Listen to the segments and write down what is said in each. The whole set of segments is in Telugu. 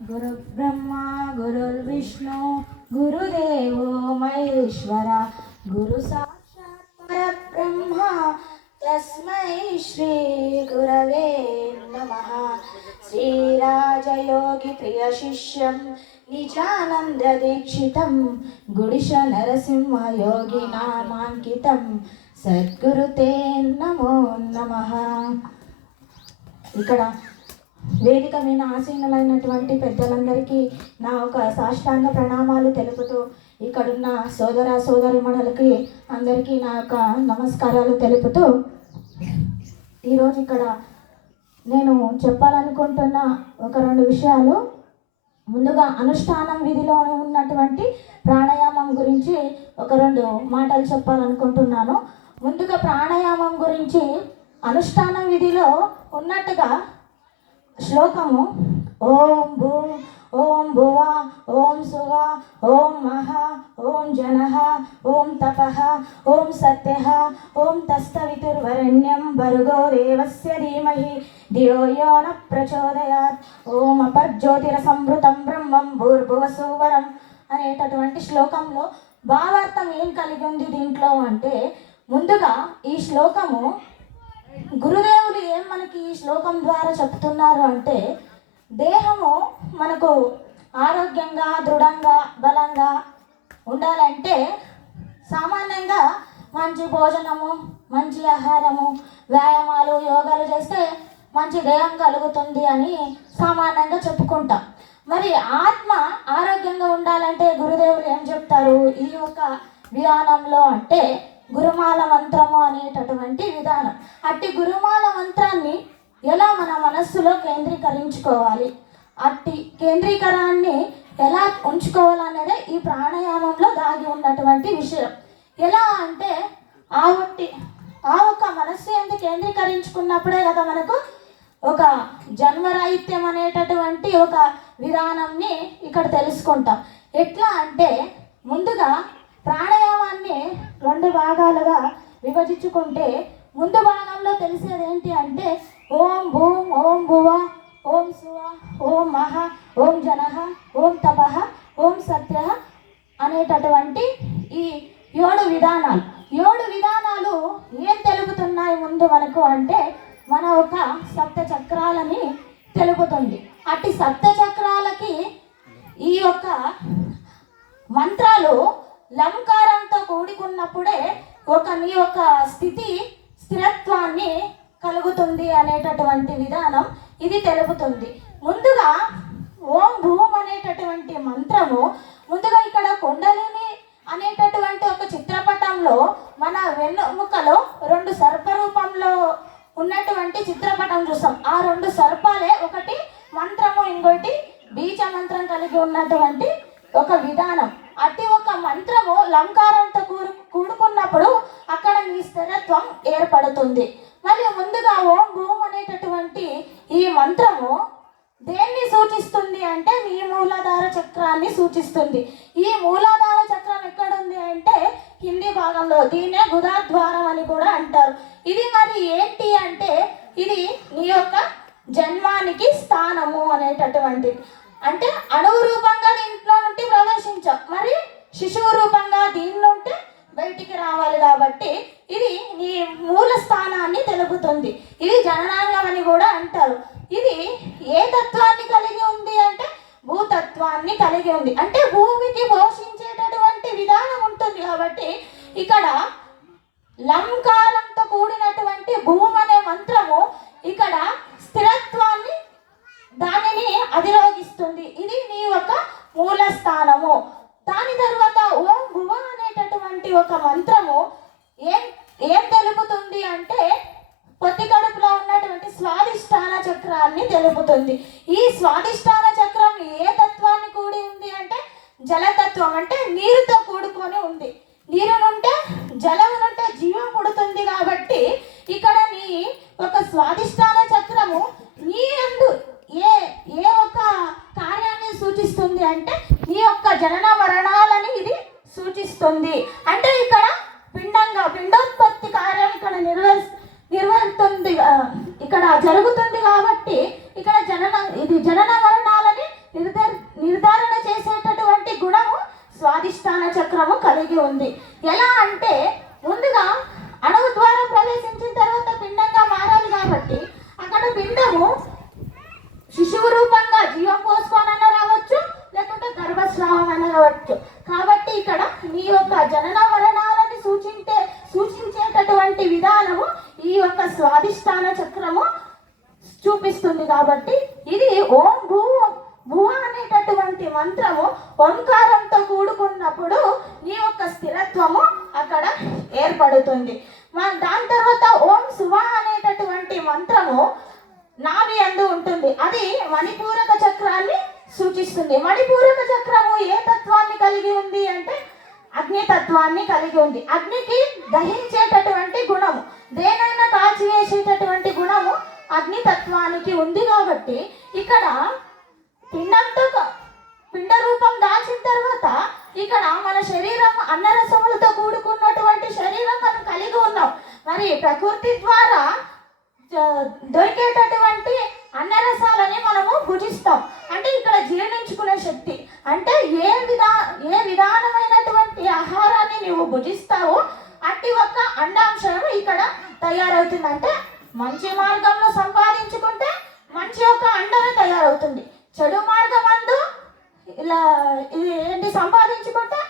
गुरुर्ब्रह्मा गुरुर्विष्णु गुरुदेवो महेश्वर गुरु साक्षात् परब्रह्म तस्मै श्री गुरवे नमः। श्रीराजयोगी प्रिय शिष्यं निजानंद दीक्षितं गुडिश नरसिंह योगी नामांकितं सद्गुरुते नमो नमः। ఇక్కడ వేదిక మీద ఆసీనులైనటువంటి పెద్దలందరికీ నా ఒక సాష్టాంగ ప్రణామాలు తెలుపుతూ ఇక్కడున్న సోదర సోదరిమణులకి అందరికీ నా యొక్క నమస్కారాలు తెలుపుతూ ఈరోజు ఇక్కడ నేను చెప్పాలనుకుంటున్న ఒక రెండు విషయాలు. ముందుగా అనుష్ఠానం విధిలో ఉన్నటువంటి ప్రాణాయామం గురించి ఒక రెండు మాటలు చెప్పాలనుకుంటున్నాను. ముందుగా ప్రాణాయామం గురించి అనుష్ఠానం విధిలో ఉన్నట్టుగా శ్లోకము ఓం భూ ఓం భువ ఓం సువ ఓం మహ ఓం జనః ఓం తపః ఓం సత్యః ఓం తస్తవితుర్వరణ్యం భర్గో దేవస్య ధీమహి ధియో యో న ప్రచోదయాత్ ఓం అపర్జ్యోతిరసంభృతం బ్రహ్మం భూర్భువస్సువరం అనేటటువంటి శ్లోకంలో భావార్థం ఏం కలిగి ఉంది దీంట్లో అంటే, ముందుగా ఈ శ్లోకము గురుదేవులు ఏం మనకి ఈ శ్లోకం ద్వారా చెప్తున్నారు అంటే, దేహము మనకు ఆరోగ్యంగా దృఢంగా బలంగా ఉండాలంటే సామాన్యంగా మంచి భోజనము మంచి ఆహారము వ్యాయామాలు యోగాలు చేస్తే మంచి దేహం కలుగుతుంది అని సామాన్యంగా చెప్పుకుంటాం. మరి ఆత్మ ఆరోగ్యంగా ఉండాలంటే గురుదేవులు ఏం చెప్తారు ఈ యొక్క విధానంలో అంటే, గురుమాల మంత్రము అనేటటువంటి విధానం. అట్టి గురుమాల మంత్రాన్ని ఎలా మన మనస్సులో కేంద్రీకరించుకోవాలి, అట్టి కేంద్రీకరణాన్ని ఎలా ఉంచుకోవాలనేదే ఈ ప్రాణాయామంలో దాగి ఉన్నటువంటి విషయం. ఎలా అంటే ఆ ఒక్క మనస్సు ఎందుకు కేంద్రీకరించుకున్నప్పుడే కదా మనకు ఒక జన్మరాహిత్యం అనేటటువంటి ఒక విధానాన్ని ఇక్కడ తెలుసుకుంటాం. ఎట్లా అంటే, ముందుగా ప్రాణాయామాన్ని రెండు భాగాలుగా విభజించుకుంటే, ముందు భాగంలో తెలిసేది ఏంటి అంటే ఓం భూం ఓం భువ ఓం సువ ఓం మహ ఓం జనః ఓం తపః ఓం సత్యః అనేటటువంటి ఈ 7 విధానాలు. 7 విధానాలు ఏం తెలుపుతున్నాయి ముందు మనకు అంటే, మన ఒక సప్త చక్రాలని తెలుపుతుంది. అట్టి సప్త చక్రాలకి ఈ యొక్క మంత్రాలు లంకారంతో కూడుకున్నప్పుడే నీ యొక్క స్థిరత్వాన్ని కలుగుతుంది అనేటటువంటి విధానం ఇది తెలుపుతుంది. ముందుగా ఓం భూమ్ అనేటటువంటి మంత్రము, ముందుగా ఇక్కడ కుండలిని అనేటటువంటి ఒక చిత్రపటంలో మన వెన్నుముకలో 2 సర్పరూపంలో ఉన్నటువంటి చిత్రపటం చూస్తాం. ఆ 2 సర్పాలే, ఒకటి మంత్రము ఇంకోటి బీజ మంత్రం కలిగి ఉన్నటువంటి ఒక విధానం. అట్టి ఒక మంత్రము లంకారంతో కూడుకున్నప్పుడు అక్కడ నీ స్థిరత్వం ఏర్పడుతుంది. మరి ముందుగా ఓం భూమ్ అనేటటువంటి ఈ మంత్రము దేన్ని సూచిస్తుంది అంటే నీ మూలాధార చక్రాన్ని సూచిస్తుంది. ఈ మూలాధార చక్రం ఎక్కడుంది అంటే కింది భాగంలో, దీన్నే గుదాద్వారం అని కూడా అంటారు. ఇది మరి ఏంటి అంటే, ఇది నీ యొక్క జన్మానికి స్థానము అనేటటువంటిది. అంటే అణువు రూపంగా దీంట్లో నుండి ప్రవేశించాం, మరి శిశువు రూపంగా దీని నుండి బయటికి రావాలి. కాబట్టి ఇది నీ మూల స్థానాన్ని తెలుపుతుంది. ఇది జననాంగం అని కూడా అంటారు. ఇది ఏ తత్వాన్ని కలిగి ఉంది అంటే భూతత్వాన్ని కలిగి ఉంది. అంటే భూమికి పోషించేటటువంటి విధానం ఉంటుంది. కాబట్టి ఇక్కడ లంకారంతో కూడినటువంటి భూమి అనే మంత్రము ఇక్కడ స్థిరత్వాన్ని దానిని అధిరోగిస్తుంది. ఇది నీ ఒక మూల స్థానము. దాని తర్వాత ఓం భువ అనేటటువంటి ఒక మంత్రము ఏం తెలుపుతుంది అంటే పొత్తి కడుపులో ఉన్నటువంటి స్వాదిష్టాన చక్రాన్ని తెలుపుతుంది. ఈ స్వాదిష్టాన చక్రం ఏ తత్వాన్ని కూడి ఉంది అంటే జలతత్వం, అంటే నీరుతో కూడుకొని ఉంది. నీరు నుంటే జలం నుంటే జీవం పుడుతుంది. కాబట్టి ఇక్కడ నీ ఒక స్వాదిష్టాన చక్రము నీ యందు ఏ ఒక కార్యాన్ని సూచిస్తుంది అంటే నీ యొక్క జనన మరణాలని ఇది సూచిస్తుంది. అంటే ఇక్కడ పిండోత్పత్తి కార్యం ఇక్కడ నిర్వహిస్తుంది, ఇక్కడ జరుగుతుంది. కాబట్టి ఇక్కడ జనన మరణాలని కలిగి ఉంది. ఎలా అంటే ముందుగా అణువు ద్వారా ప్రవేశించిన తర్వాత పిండంగా మారాలి కాబట్టి అక్కడ పిండము శిశువు రూపంగా జీవం పోసుకోనన్న రావచ్చు, లేకుంటే గర్భస్రావం అన్న రావచ్చు. కాబట్టి ఇక్కడ నీ యొక్క జనన మరణాలను సూచించేటటువంటి విధానము ఈ యొక్క స్వాధిష్టాన చక్రము చూపిస్తుంది. కాబట్టి ఇది ఓం భూ అనేటటువంటి మంత్రము ఓంకారంతో కూడుకున్నప్పుడు నీ యొక్క స్థిరత్వము అక్కడ ఏర్పడుతుంది. దాని తర్వాత ఓం శుభ అనేటటువంటి మంత్రము నాభి అందు ఉంటుంది. అది మణిపూరక చక్రాన్ని సూచిస్తుంది. మణిపూరక చక్రము ఏ తత్వాన్ని కలిగి ఉంది అంటే అగ్ని తత్వాన్ని కలిగి ఉంది. అగ్నికి దహించేటటువంటి గుణము, దేనైనా కాల్చివేసేటటువంటి గుణము అగ్ని తత్వానికి ఉంది. కాబట్టి ఇక్కడ పిండ రూపం దాల్చిన తర్వాత ఇక్కడ మన శరీరం అన్నరసములతో కూడుకున్నటువంటి శరీరం మనం కలిగి ఉన్నాం. మరి ప్రకృతి ద్వారా దొరికేటటువంటి అన్నరసాలని మనము భుజిస్తాం. అంటే ఇక్కడ జీర్ణించుకునే శక్తి అంటే ఏ విధానమైనటువంటి ఆహారాన్ని నువ్వు భుజిస్తావో అట్టి ఒక్క అండాంశం ఇక్కడ తయారవుతుంది. అంటే మంచి మార్గంలో సంపాదించుకుంటే మంచి యొక్క అండమే తయారవుతుంది. చెడు మార్గం అందు ఇలా ఏంటి సంపాదించుకుంటే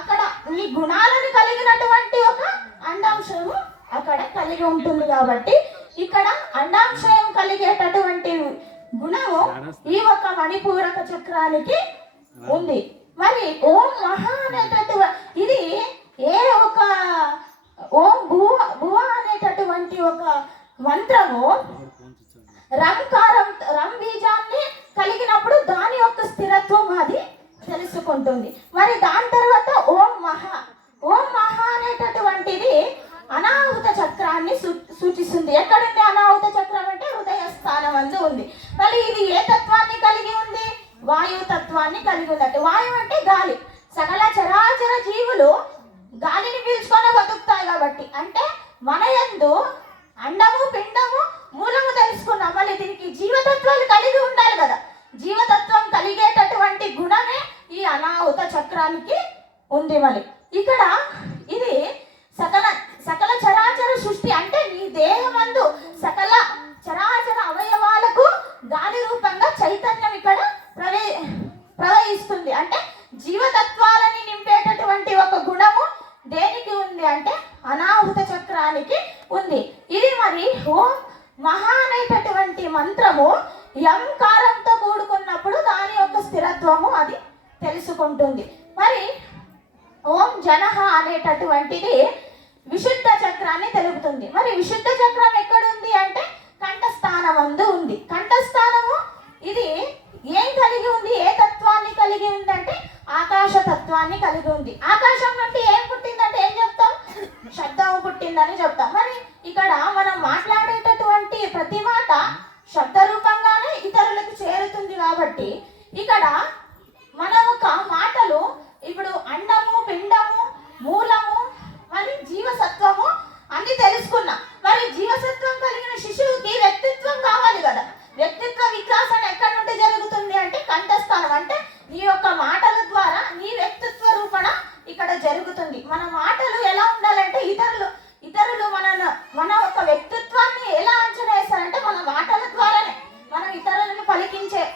అక్కడ నీ గుణాలను కలిగినటువంటి ఒక అండాంశము అక్కడ కలిగి ఉంటుంది. కాబట్టి ఇక్కడ అండాంశయం కలిగేటటువంటి గుణము ఈ ఒక మణిపూరక చక్రానికి ఉంది. మరి ఓం మహా అనేటటువంటి ఇది ఏ ఒక ఓం భువ అనేటటువంటి ఒక మంత్రము రం బీజాన్ని కలిగినప్పుడు దాని యొక్క స్థిరత్వం అది తెలుసుకుంటుంది. మరి దాని తర్వాత ఓం మహా అనేటటువంటిది అనాహుత చక్రాన్ని సూచిస్తుంది. ఎక్కడుంది అనాహుత చక్రం అంటే హృదయ స్థానం అందు ఉంది. మరి ఇది ఏ తత్వాన్ని కలిగి ఉంది? వాయు తత్వాన్ని కలిగి ఉంది. అంటే వాయువు అంటే గాలి. సకల చరాచర జీవులు గాలిని పీల్చుకొని బతుకుతాయి. కాబట్టి అంటే మన యందు అండము పిండము మూలము తెలుసుకున్నాం. మళ్ళీ దీనికి జీవతత్వాలు కలిగి ఉండాలి కదా. జీవతత్వం కలిగేటటువంటి గుణమే ఈ అనాహుత చక్రానికి ఉంది. మళ్ళీ ఇక్కడ ఇది సకల చరాచర సృష్టి అంటే నీ దేహమందు సకల చరాచర అవయవాలకు గాలి రూపంగా చైతన్యం ఇక్కడ ప్రవహిస్తుంది. అంటే జీవతత్వాలని నింపేటటువంటి ఒక గుణము దేనికి ఉంది అంటే అనాహుత చక్రానికి ఉంది. ఇది మరి ఓం మహా అనేటటువంటి మంత్రము యంకారంతో కూడుకున్నప్పుడు దాని యొక్క స్థిరత్వము అది తెలుసుకుంటుంది. మరి ఓం జనహ అనేటటువంటిది విశుద్ధ చక్రాన్ని తెలుపుతుంది. మరి విశుద్ధ చక్రం ఎక్కడుంది అంటే కంఠస్థానం అందు ఉంది. కంఠస్థానము ఇది ఏం కలిగి ఉంది? ఏ తత్వాన్ని కలిగి ఉంది అంటే ఆకాశ తత్వాన్ని కలిగి ఉంది. ఆకాశం నుండి ఏం పుట్టిందంటే ఏం చెప్తాం? శబ్దము పుట్టిందని చెప్తాం. మరి ఇక్కడ మనం మాట్లాడేటటువంటి ప్రతి మాట శబ్ద రూపంగానే ఇతరులకు చేరుతుంది. కాబట్టి ఇక్కడ మన ఒక మాటలు ఇప్పుడు అండము పిండము మూలము మరి జీవసత్వము అన్ని తెలుసుకున్నాం. మరి జీవసత్వం కలిగిన శిశువుకి వ్యక్తిత్వం కావాలి కదా. వ్యక్తిత్వ వికాసం ఎక్కడి నుండి జరుగుతుంది అంటే కంఠస్థానం. అంటే నీ యొక్క మాటల ద్వారా నీ వ్యక్తిత్వ రూపణ ఇక్కడ జరుగుతుంది. మన మాటలు ఎలా ఉండాలంటే ఇతరులు మన ఒక వ్యక్తిత్వాన్ని ఎలా అంచనా వేస్తారంటే మన మాటల ద్వారానే. మనం ఇతరులను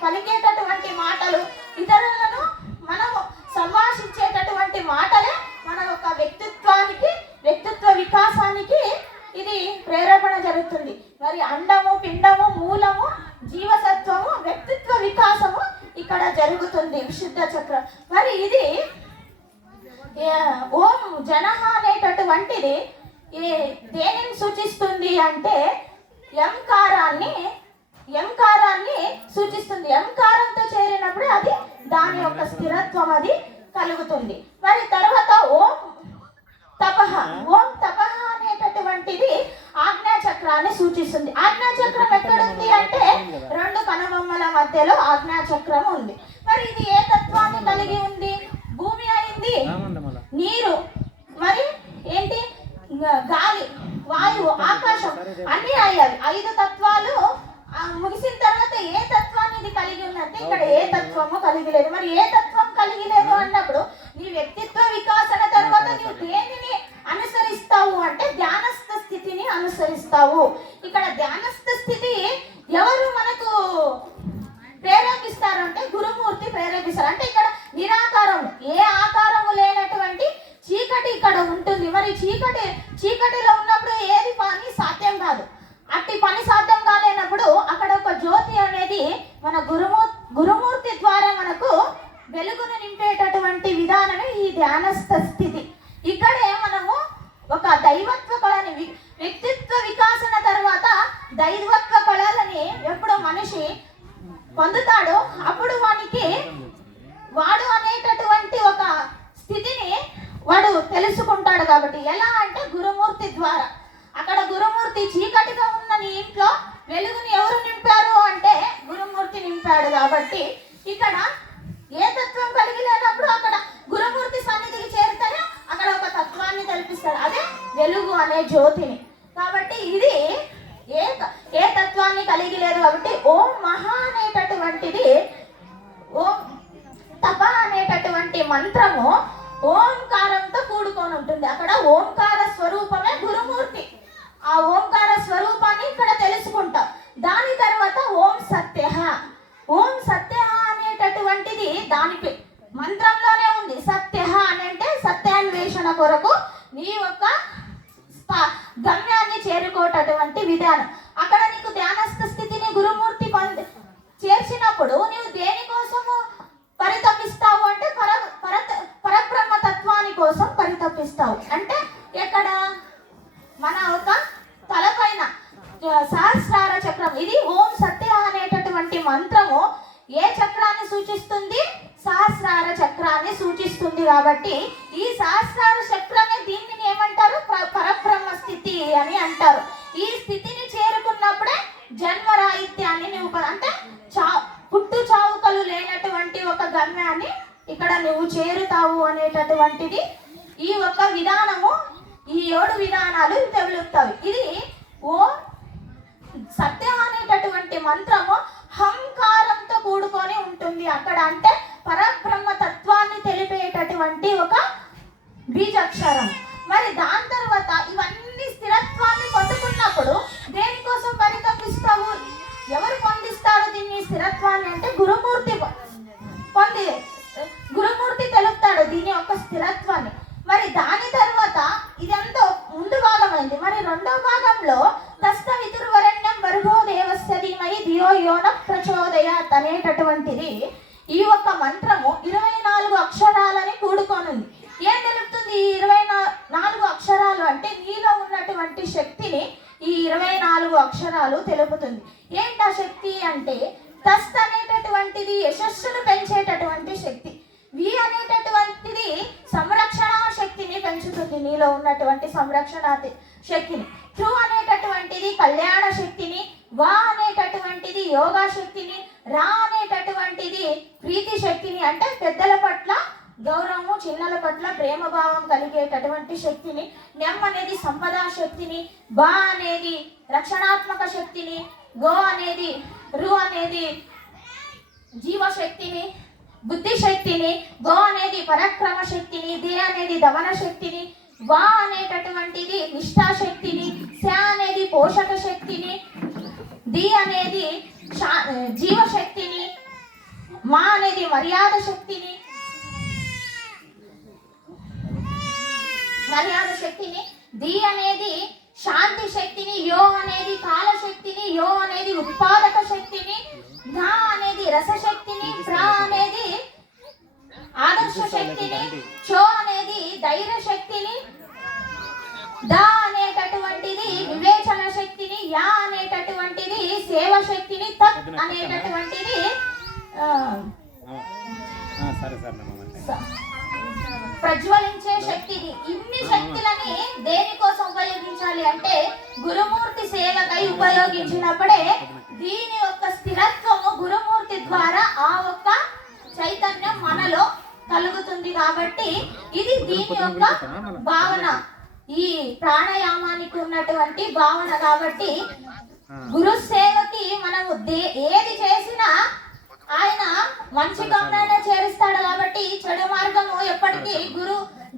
పలికేటటువంటి మాటలు, ఇతరులను మనము సంభాషించేటటువంటి మాటలే మన యొక్క వ్యక్తిత్వ వికాసానికి ఇది ప్రేరేపణ జరుగుతుంది. మరి అండము పిండము మూలము జీవసత్వము వ్యక్తిత్వ వికాసము ఇక్కడ జరుగుతుంది విశుద్ధ చక్రం. మరి ఇది ఓం జనహ అనేటటువంటిది దేనిని సూచిస్తుంది అంటే ఎంకారాన్ని సూచిస్తుంది. ఎంకారంతో చేరినప్పుడు అది దాని యొక్క స్థిరత్వం అది కలుగుతుంది. మరి తర్వాత ఓం తపహ అనేటటువంటిది ఆజ్ఞా చక్రాన్ని సూచిస్తుంది. ఆజ్ఞా చక్రం ఎక్కడుంది అంటే రెండు కనుబొమ్మల మధ్యలో ఆజ్ఞా చక్రం ఉంది. మరి ఇది ఏ తత్వాన్ని కలిగి ఉంది? భూమి అయింది, నీరు, మరి ఏంటి గాలి, వాయువు, ఆకాశం అన్ని అయ్యాలి. 5 తత్వాలు ముగిసిన తర్వాత ఏ తత్వాన్ని ఇది కలిగి ఉందంటే ఇక్కడ ఏ తత్వము కలిగి లేదు. మరి ఏ తత్వం కలిగి లేదు అన్నప్పుడు నీ వ్యక్తిత్వ వికాసన తర్వాత పరితపిస్తావు. ఇక్కడ ధ్యానస్థ స్థితి ఎవరు మనకు ప్రేరేపిస్తారు అంటే గురుమూర్తి ప్రేరేపిస్తారు. అంటే ఇక్కడ నిరాకారం, ఏ ఆకారము లేనటువంటి చీకటి ఇక్కడ ఉంటుంది. మరి చీకటిలో ఉన్నప్పుడు ఏది పని సాధ్యం కాదు. అట్టి పని సాధ్యం కాలేనప్పుడు అక్కడ ఒక జ్యోతి అనేది మన గురుమూర్తి ద్వారా మనకు వెలుగును నింపేటటువంటి విధానమే ఈ ధ్యానస్థ స్థితి. ఇక్కడే మనము ఒక దైవత్వ కళని, వ్యక్తిత్వ వికాసన తర్వాత దైవత్వ కళలని ఎప్పుడు మనిషి పొందుతాడో అప్పుడు వాడు అనేటటువంటి ఒక స్థితిని వాడు తెలుసుకుంటాడు. కాబట్టి ఎలా అంటే గురుమూర్తి ద్వారా. అక్కడ గురుమూర్తి చీకటిగా ఉన్న నీ ఇంట్లో వెలుగుని ఎవరు నింపారు అంటే గురుమూర్తి నింపాడు. కాబట్టి ఇక్కడ ఏ తత్వం కలిగి లేనప్పుడు అక్కడ గురుమూర్తి సన్నిధికి చేరితేనే అక్కడ ఒక తత్వాన్ని కల్పిస్తాడు, అదే వెలుగు అనే జ్యోతిని. కాబట్టి ఇది ఏ తత్వాన్ని కలిగి లేదు. కాబట్టి ఓం మహా అనేటటువంటిది, ఓం తప అనేటటువంటి మంత్రము ఓంకారంతో కూడుకొని ఉంటుంది. అక్కడ ఓంకార స్వరూపమే గురుమూర్తి. ఆ ఓంకార స్వరూపాన్ని ఇక్కడ తెలుసుకుంటాం. దాని తర్వాత ఓం సత్య, ఓం సత్య అనేటటువంటిది దాని మంత్రంలోనే ఉంది. సత్య అని అంటే సత్యాన్వేషణ కొరకు నీ యొక్క గమ్యాన్ని చేరుకోవటటువంటి విధానం. అక్కడ నీకు ధ్యానస్థ స్థితిని గురుమూర్తి చేర్చినప్పుడు నీవు దేనికోసము పరితపిస్తావు అంటే పరబ్రహ్మ తత్వాని కోసం పరితపిస్తావు. అంటే ఎక్కడ మన ఒక తలపైన సహస్రార చక్రం, ఇది ఓం సత్య అనేటటువంటి మంత్రము ఏ చక్రాన్ని సూచిస్తుంది? సహస్రార చక్రాన్ని సూచిస్తుంది. కాబట్టి ఈ సహస్రార చక్రమే దీన్ని ఏమంటారు? పరబ్రహ్మ స్థితి అని అంటారు. ఈ స్థితిని చేరుకున్నప్పుడే జన్మరాహిత్యాన్ని నువ్వు అంటే పుట్టు చావుకలు లేనటువంటి ఒక గమ్యాన్ని ఇక్కడ నువ్వు చేరుతావు అనేటటువంటిది ఈ ఒక విధానము. ఈ 7 విధానాలు తెలుపుతాయి. ఇది ఓ సత్య అనేటటువంటి మంత్రము హంకారంతో కూడుకొని ఉంటుంది. అక్కడ అంటే పరబ్రహ్మ తత్వాన్ని తెలిపేటటువంటి ఒక బీజాక్షరం. మరి దాని తర్వాత ఇవన్నీ స్థిరత్వాన్ని పొందుకున్నప్పుడు దేనికోసం పరితపిస్తావు? ఎవరు పొందిస్తారు దీన్ని స్థిరత్వాన్ని అంటే గురుమూర్తి తెలుపుతాడు దీని యొక్క స్థిరత్వాన్ని. మరి దాని తర్వాత ఇదంతా ముందు భాగమైంది. మరి రెండో భాగంలో తస్తవితుర్వరణ్యం భర్గో దేవస్య ధీమహి ధియో యో నః ప్రచోదయాత్ అనేటటువంటిది ఈ ఒక్క మంత్రము 24 అక్షరాలని కూడుకొనుంది. ఏం తెలుపుతుంది ఈ 24 అక్షరాలు అంటే? నీలో ఉన్నటువంటి శక్తిని ఈ 24 అక్షరాలు తెలుపుతుంది. ఏంటి ఆ శక్తి అంటే? తస్త్ అనేటటువంటిది యశస్సును పెంచేటటువంటి శక్తి, వి అనేటటువంటిది సంరక్షణ శక్తిని పెంచుతుంది, నీలో ఉన్నటువంటి సంరక్షణ శక్తిని. త్రు అనేటటువంటిది కళ్యాణ శక్తిని, వా అనేటటువంటిది యోగా శక్తిని, రా అనేటటువంటిది ప్రీతి శక్తిని అంటే పెద్దల పట్ల గౌరవము, చిన్నల పట్ల ప్రేమ భావం కలిగేటటువంటి శక్తిని, నెమ్ అనేది సంపదా శక్తిని, బా అనేది రక్షణాత్మక శక్తిని, గో అనేది రు అనేది జీవశక్తిని, బుద్ధి శక్తిని, గో అనేది పరాక్రమ శక్తిని, దే అనేది దమన శక్తిని, వా అనేటటువంటిది నిష్ఠాశక్తిని, శ అనేది పోషక శక్తిని, ది అనేది జీవశక్తిని, మా అనేది మర్యాద శక్తిని, ది అనేది శాంతి శక్తిని, యో అనేది కాల శక్తిని, యో అనేది ఉత్పాదక శక్తిని, గా అనేది రసశక్తిని, ప్రా అనేది ఆదర్శ శక్తిని, చో అనేది ధైర్య శక్తిని, దా అనేటటువంటిది వివేచన శక్తిని, యా అనేటటువంటిది సేవ శక్తిని, తత్ అనేటటువంటిది ప్రజ్వలించే శక్తిని. ఇన్ని శక్తులని దేనికోసం ఉపయోగించాలి అంటే గురుమూర్తి సేవకై ఉపయోగించినప్పుడే దీని యొక్క స్థిరత్వము గురుమూర్తి ద్వారా ఆ ఒక్క చైతన్యం మనలో కలుగుతుంది. కాబట్టి ఇది దీని యొక్క భావన, ఈ ప్రాణాయామానికి ఉన్నటువంటి భావన. కాబట్టి గురు సేవకి మనము ఏది చేసినా ఆయన మంచి గమ్యాన్ని చేరుస్తాడు. కాబట్టి చెడు మార్గము ఎప్పటికీ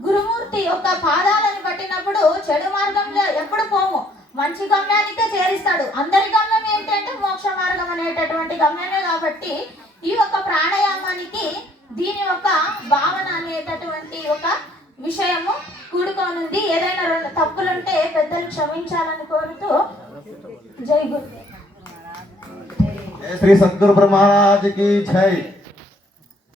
గురుమూర్తి యొక్క పాదాలను పట్టినప్పుడు చెడు మార్గంలో ఎప్పుడు పోము, మంచి గమ్యానికే చేరిస్తాడు. అందరి గమ్యం ఏంటంటే మోక్ష మార్గం అనేటటువంటి గమ్యమే. కాబట్టి ఈ ఒక ప్రాణాయామానికి దీని ఒక భావన అనేటటువంటి ఒక విషయము కూడుకోనుంది. ఏదైనా రెండు తప్పులుంటే పెద్దలు క్షమించాలని కోరుతూ జై గురు. శ్రీ సద్గురు బ్రహ్మరాజ్ కి జై.